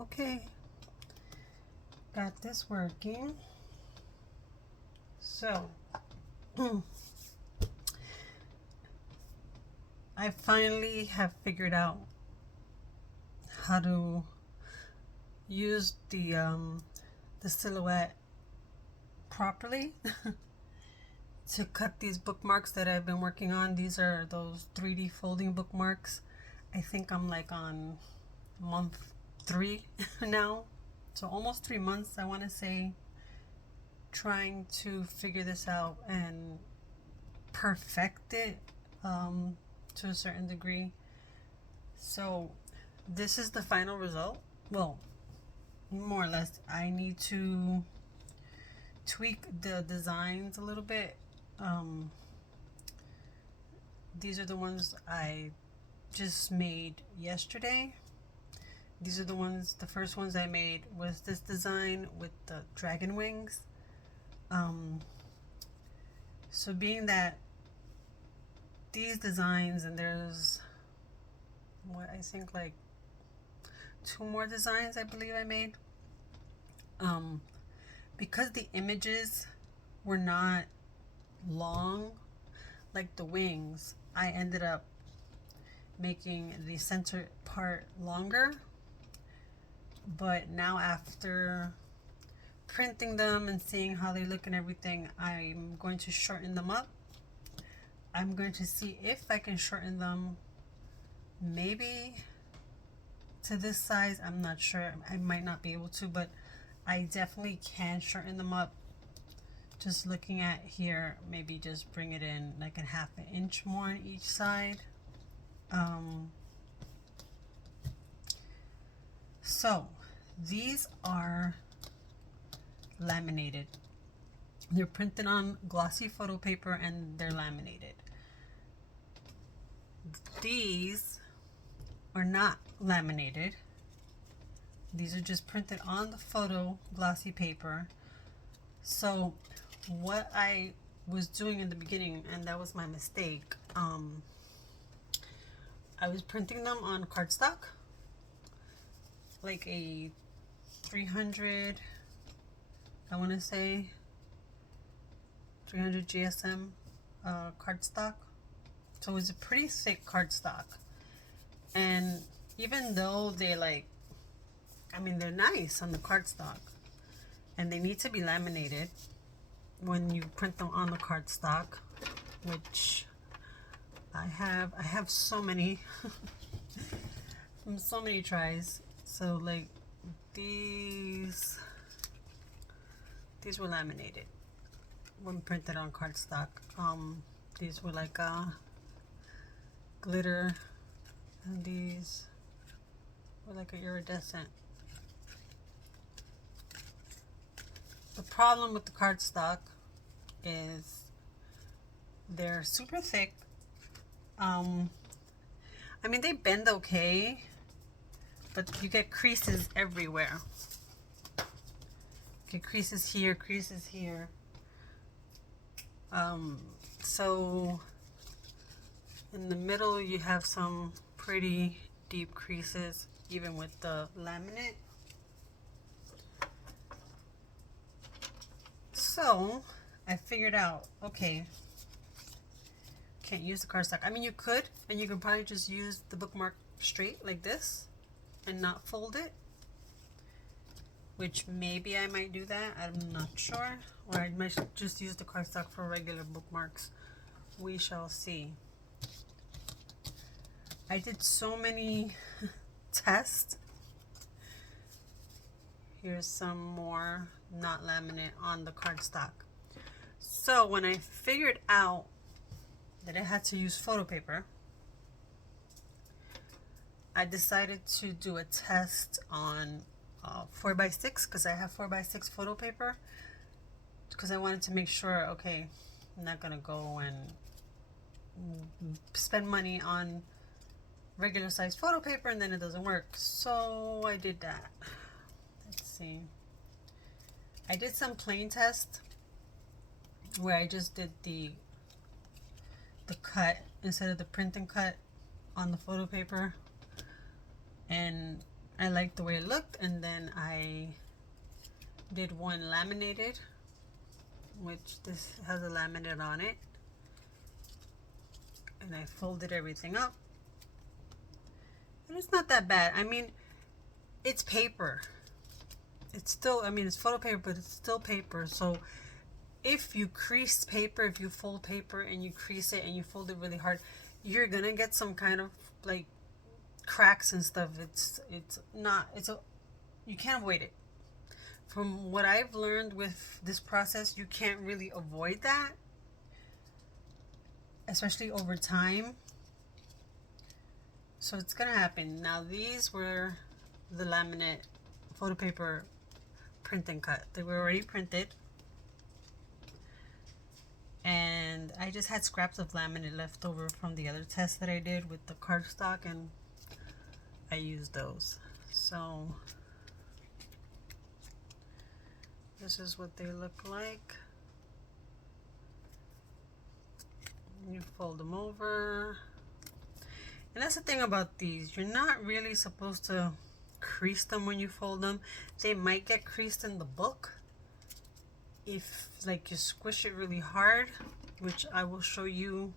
Okay, got this working. So I finally have figured out how to use the silhouette properly to cut these bookmarks that I've been working on. These are those 3D folding bookmarks. I think I'm like on month 3 now, so almost 3 months, I want to say, trying to figure this out and perfect it to a certain degree. So this is the final result. Well, more or less, I need to tweak the designs a little bit. These are the ones I just made yesterday. These are the first ones I made was this design with the dragon wings. So being that these designs, and there's what I think like 2 more designs I believe I made, because the images were not long like the wings, I ended up making the center part longer. But now, after printing them and seeing how they look and everything, I'm going to shorten them up. I'm going to see if I can shorten them maybe to this size. I'm not sure. I might not be able to, but I definitely can shorten them up. Just looking at here, maybe just bring it in like a half an inch more on each side. So these are laminated. They're printed on glossy photo paper and they're laminated. These are not laminated. These are just printed on the photo glossy paper. So what I was doing in the beginning, and that was my mistake, I was printing them on cardstock, like a 300, I want to say 300 GSM cardstock. So it was a pretty thick cardstock. And even though they they're nice on the cardstock, and they need to be laminated when you print them on the cardstock, which I have so many from so many tries. So like these were laminated when printed on cardstock. These were like glitter, and these were like a iridescent. The problem with the cardstock is they're super thick. They bend okay, but you get creases everywhere. You get creases here, creases here. So in the middle you have some pretty deep creases, even with the laminate. So I figured out, okay, can't use the cardstock. You could, and you could probably just use the bookmark straight like this and not fold it, which maybe I might do that. I'm not sure. Or I might just use the cardstock for regular bookmarks. We shall see. I did so many tests. Here's some more not laminate on the cardstock. So when I figured out that I had to use photo paper, I decided to do a test on 4x6, because I have 4x6 photo paper, because I wanted to make sure, okay, I'm not gonna go and spend money on regular size photo paper and then it doesn't work. So I did that. Let's see. I did some plain test where I just did the cut instead of the print and cut on the photo paper, and I liked the way it looked, and then I did one laminated, which this has a laminate on it, and I folded everything up, and it's not that bad. I mean, it's paper. It's still, I mean, it's photo paper, but it's still paper. So if you crease paper, if you fold paper and you crease it and you fold it really hard, you're gonna get some kind of like cracks and stuff. You can't avoid it. From what I've learned with this process, you can't really avoid that, especially over time. So it's gonna happen. Now these were the laminate photo paper print and cut. They were already printed, and I just had scraps of laminate left over from the other test that I did with the cardstock, and I used those. So this is what they look like. You fold them over. And that's the thing about these. You're not really supposed to crease them when you fold them. They might get creased in the book if like you squish it really hard, which I will show you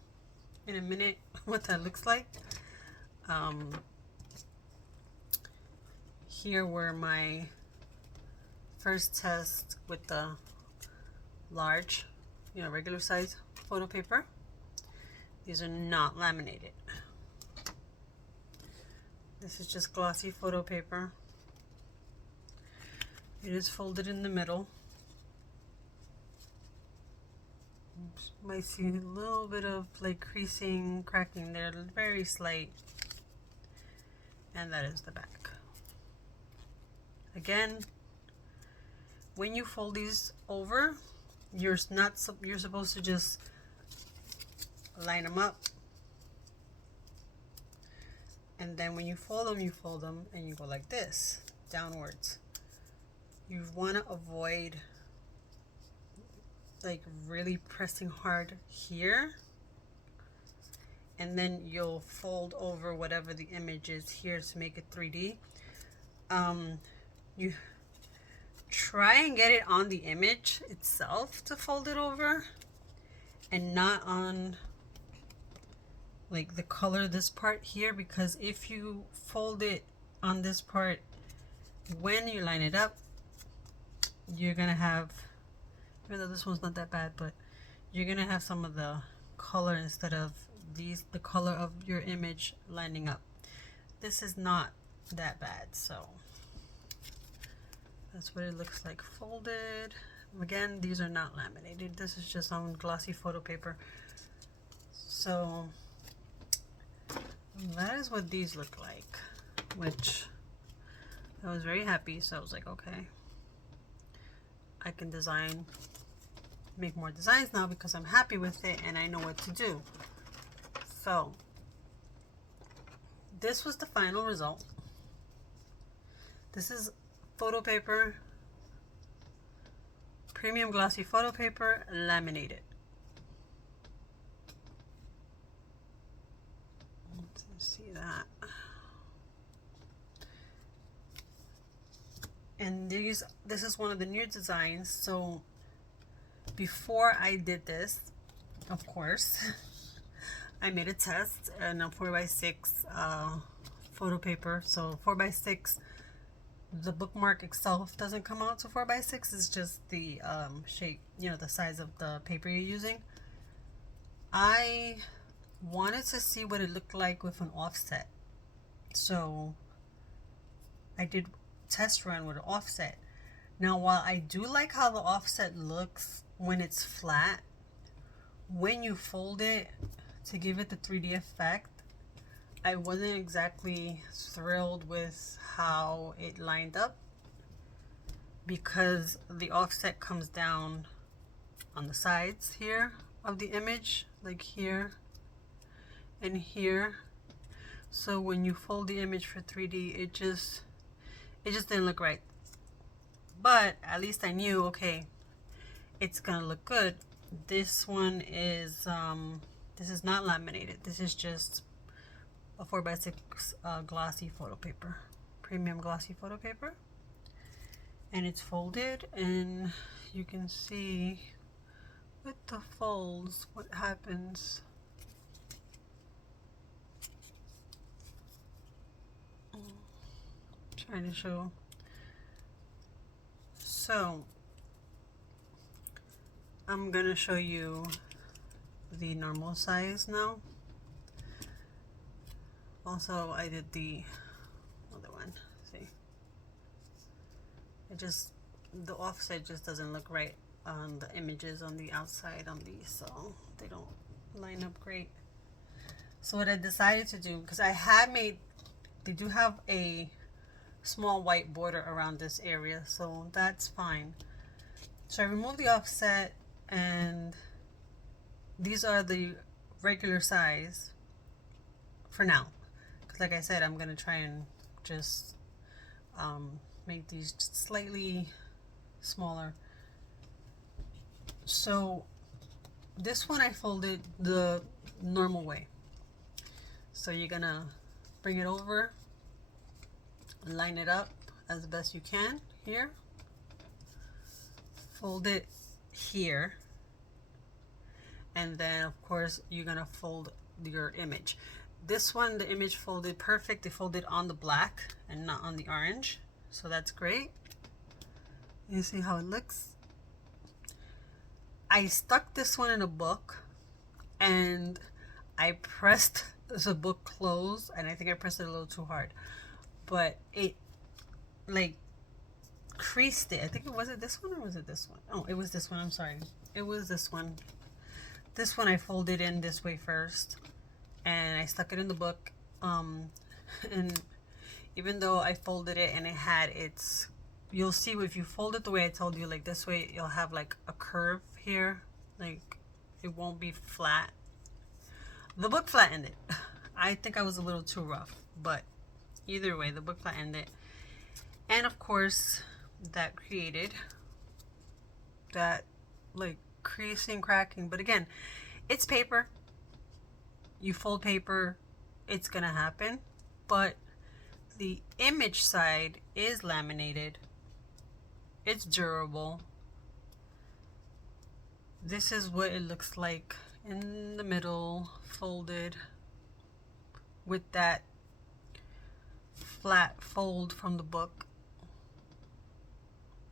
in a minute what that looks like. Here were my first test with the large, regular size photo paper. These are not laminated. This is just glossy photo paper. It is folded in the middle. Oops, might see a little bit of like creasing, cracking there, very slight. And that is the back. Again, when you fold these over, you're supposed to just line them up. And then when you fold them and you go like this, downwards. You want to avoid like really pressing hard here. And then you'll fold over whatever the image is here to make it 3D. You try and get it on the image itself to fold it over, and not on like the color, this part here, because if you fold it on this part, when you line it up, you're gonna have, even though this one's not that bad, but you're gonna have some of the color instead of the color of your image lining up. This is not that bad, so that's what it looks like folded. Again, these are not laminated. This is just on glossy photo paper. So that is what these look like, which I was very happy. So I was like, okay, I can make more designs now because I'm happy with it and I know what to do. So this was the final result. This is photo paper, premium glossy photo paper, laminated. Let's see that. And this is one of the new designs. So before I did this, of course, I made a test and a 4x6 photo paper. So 4x6, the bookmark itself doesn't come out to 4x6. It's just the shape, the size of the paper you're using. I wanted to see what it looked like with an offset. So I did test run with an offset. Now, while I do like how the offset looks when it's flat, when you fold it to give it the 3D effect, I wasn't exactly thrilled with how it lined up, because the offset comes down on the sides here of the image, like here and here. So when you fold the image for 3D, it just didn't look right. But at least I knew, okay, it's gonna look good. This one is this is not laminated. This is just a 4x6 glossy photo paper, premium glossy photo paper, and it's folded, and you can see with the folds what happens. Trying to show. So I'm gonna show you the normal size now. Also, I did the other one. See, the offset just doesn't look right on the images on the outside on these, so they don't line up great. So what I decided to do, because they do have a small white border around this area, so that's fine. So I removed the offset, and these are the regular size for now, because like I said, I'm gonna try and just make these slightly smaller. So this one I folded the normal way. So you're gonna bring it over, line it up as best you can here, fold it here, and then of course you're gonna fold your image. This one, the image folded perfect. They folded on the black and not on the orange, so that's great. You see how it looks? I stuck this one in a book, and I pressed the book closed, and I think I pressed it a little too hard, but it like creased it. I think was it this one or was it this one? Oh, it was this one. I'm sorry. It was this one. This one I folded in this way first, and I stuck it in the book. And even though I folded it and it had its, you'll see if you fold it the way I told you, like this way, you'll have like a curve here. Like it won't be flat. The book flattened it. I think I was a little too rough, but either way, the book flattened it. And of course, that created that like creasing, cracking. But again, it's paper. You fold paper, it's gonna happen. But the image side is laminated. It's durable. This is what it looks like in the middle, folded with that flat fold from the book.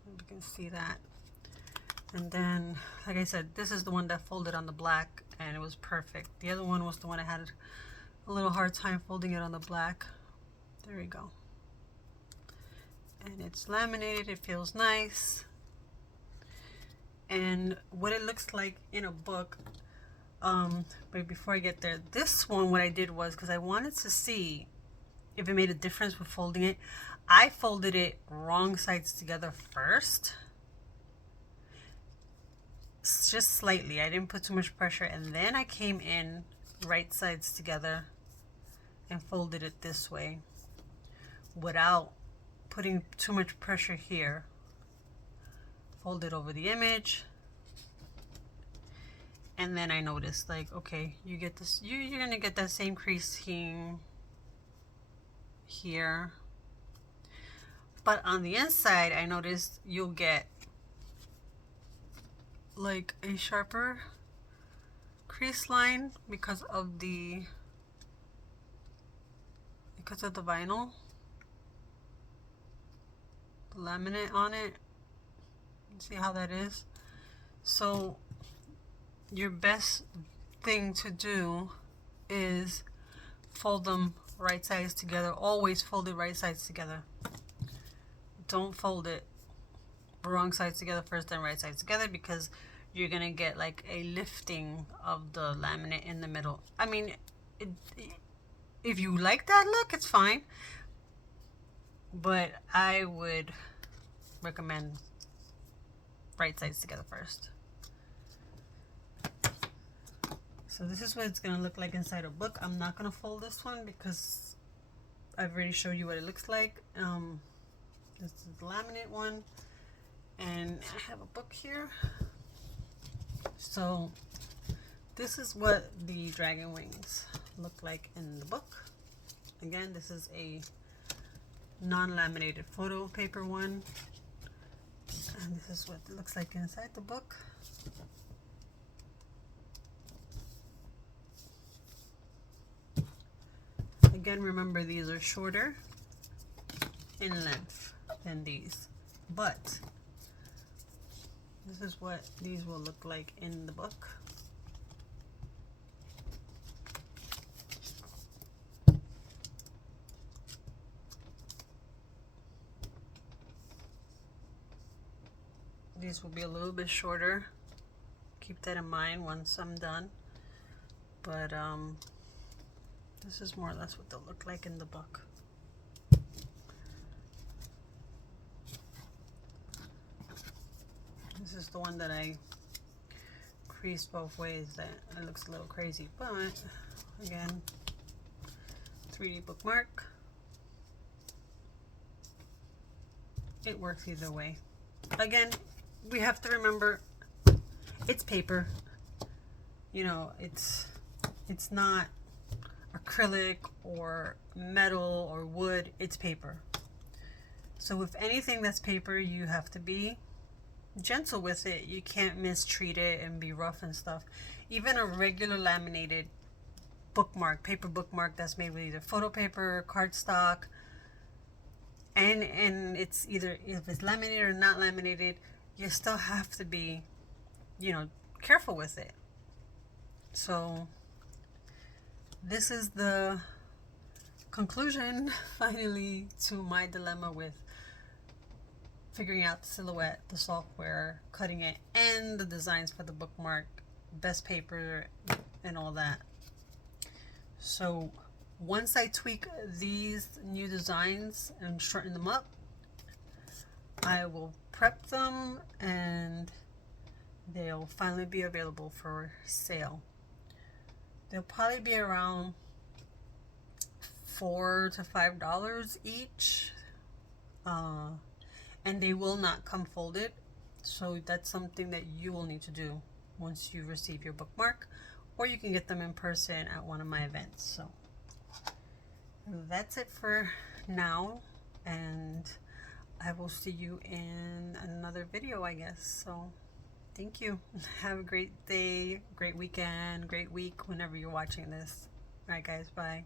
You can see that. And then, like I said, this is the one that folded on the black, and it was perfect. The other one was the one I had a little hard time folding it on the black. There we go. And it's laminated. It feels nice. And what it looks like in a book, but before I get there, this one, what I did was, because I wanted to see if it made a difference with folding it, I folded it wrong sides together first, just slightly. I didn't put too much pressure, and then I came in right sides together and folded it this way without putting too much pressure here. Fold it over the image, and then I noticed, like, okay, you get this, you're gonna get that same creasing here, but on the inside I noticed you'll get like a sharper crease line because of the vinyl, the laminate on it. See how that is? So your best thing to do is fold them right sides together. Always fold it right sides together. Don't fold it wrong sides together first, then right sides together, because you're gonna get like a lifting of the laminate in the middle. I mean, if you like that look, it's fine, but I would recommend right sides together first. So this is what it's gonna look like inside a book. I'm not gonna fold this one because I've already showed you what it looks like. This is the laminate one, and I have a book here. So this is what the dragon wings look like in the book. Again, this is a non-laminated photo paper one. And this is what it looks like inside the book. Again, remember these are shorter in length than these, but this is what these will look like in the book. These will be a little bit shorter. Keep that in mind once I'm done. But this is more or less what they'll look like in the book. This is the one that I creased both ways. That it looks a little crazy, but again, 3D bookmark. It works either way. Again, we have to remember it's paper. You know, it's not acrylic or metal or wood. It's paper. So with anything that's paper, you have to be gentle with it. You can't mistreat it and be rough and stuff. Even a regular laminated bookmark, paper bookmark that's made with either photo paper, cardstock, and it's either, if it's laminated or not laminated, you still have to be, you know, careful with it. So this is the conclusion finally to my dilemma with figuring out the silhouette, the software, cutting it, and the designs for the bookmark, best paper, and all that. So once I tweak these new designs and shorten them up, I will prep them and they'll finally be available for sale. They'll probably be around $4 to $5 each. And they will not come folded, so that's something that you will need to do once you receive your bookmark, or you can get them in person at one of my events. So that's it for now, and I will see you in another video, I guess. So thank you. Have a great day, great weekend, great week whenever you're watching this. All right guys, bye.